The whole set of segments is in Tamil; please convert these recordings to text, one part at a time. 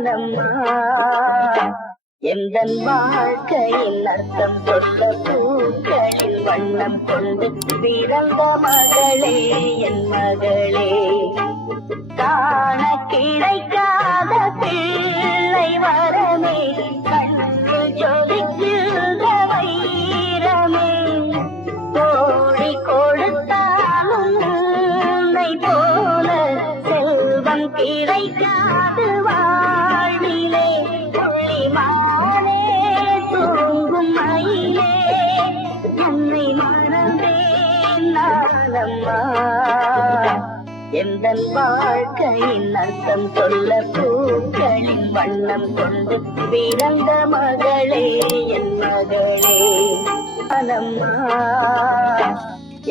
நானம்மா எந்தன் வாழ்க்கையின் அர்த்தம் சொல்ல பூக்களின் வண்ணம் கொண்டு பிறந்த மகளே என் மகளே காண கிடைக்காத பிள்ளை வரமே கண்ணு ஜொலிக்கின்ற வைரமே கோடி கொடுத்தாலும் உன்னை போல செல்வம் கிடைக்காது வாழ்விலே புள்ளிமானே தூங்கும் மயிலே என்னை மறந்தேன் நானம்மா எந்தன் வாழ்க்கையின் அர்த்தம் சொல்ல பூக்களின் வண்ணம் கொண்டு பிறந்த மகளே என் மகளே நானம்மா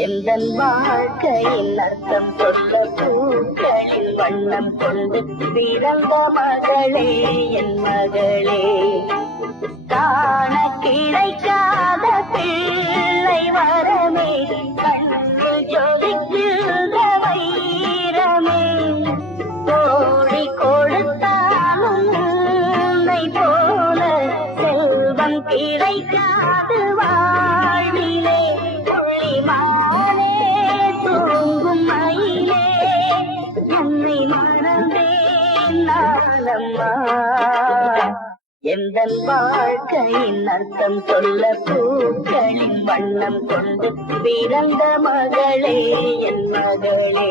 எந்தன் வாழ்க்கையின் அர்த்தம் சொல்ல பூக்களின் வண்ணம் கொண்டு பிறந்த மகளே என் மகளே காண கிடைக்காத பிள்ளை வரமே கண்ணு ஜொலிக்கின்ற வைரமே கோடி கொடுத்தாலும் உன்னை போல செல்வம் கிடைக்காது வாழ்விலே புள்ளிமானே தூங்கும் மயிலே என்னை மறந்தேன் நானம்மா எந்தன் வாழ்க்கையின் அர்த்தம் சொல்ல பூக்களின் வண்ணம் கொண்டு பிறந்த மகளே என் மகளே